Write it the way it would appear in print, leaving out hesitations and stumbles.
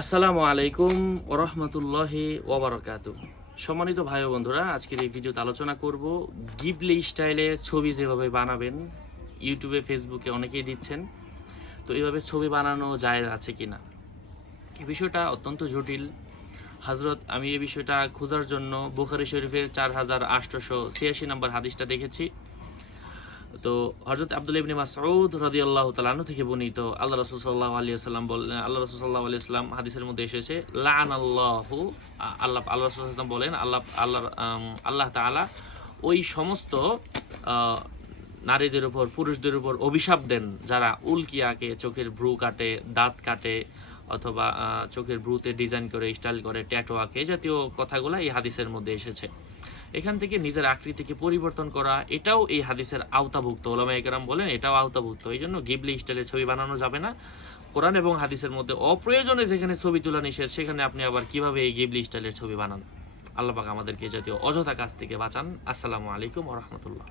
আসসালামু আলাইকুম ওরহমতুল্লাহি ওয়াবারাকাতুহু। সম্মানিত ভাই ও বন্ধুরা, আজকের এই ভিডিওতে আলোচনা করব গিবলি স্টাইলে ছবি যেভাবে বানাবেন। ইউটিউবে ফেসবুকে অনেকেই দিচ্ছেন, তো এইভাবে ছবি বানানো জায়েজ আছে কিনা। এই বিষয়টা অত্যন্ত জটিল। আমি এই বিষয়টা খোঁজার জন্য বুখারী শরীফের 4886 নম্বর হাদিসটা দেখেছি। তো হযরত আব্দুল্লাহ ইবনে মাসউদ রাদিয়াল্লাহু তাআলা আনহু থেকে বর্ণিত, আল্লাহ রাসূল সাল্লাল্লাহু আলাইহি ওয়াসাল্লাম বলেন, আল্লাহ রাসূল সাল্লাল্লাহু আলাইহি ওয়াসাল্লাম হাদিসের মধ্যে এসেছে, লাআনাল্লাহু, আল্লাহ রাসূল সাল্লাল্লাহু আলাইহি ওয়াসাল্লাম বলেন, আল্লাহ তাআলা ওই সমস্ত নারীদের উপর, পুরুষদের উপর অভিশাপ দেন যারা উলকিয়াকে, চোখের ভ্রু কাটে, দাঁত কাটে, অথবা চোখের ভ্রুতে ডিজাইন করে, স্টাইল করে, ট্যাটু আঁকে, এই জাতীয় কথাগুলো এই হাদিসের মধ্যে এসেছে। এখান থেকে নিজের আকৃতিকে পরিবর্তন করা, এটাও এই হাদিসের আওতাভুক্ত। ওলামায়ে কেরাম বলেন এটাও আওতাভুক্ত। এই জন্য গিবলি স্টাইলের ছবি বানানো যাবে না। কোরআন এবং হাদিসের মধ্যে অপ্রয়োজনে যেখানে ছবি তোলা নিষেধ, সেখানে আপনি আবার কিভাবে এই গিবলি স্টাইলের ছবি বানান। আল্লাহ পাক আমাদেরকে জাতীয় অযথা কাজ থেকে বাঁচান। আসসালামু আলাইকুম ওয়া রাহমাতুল্লাহ।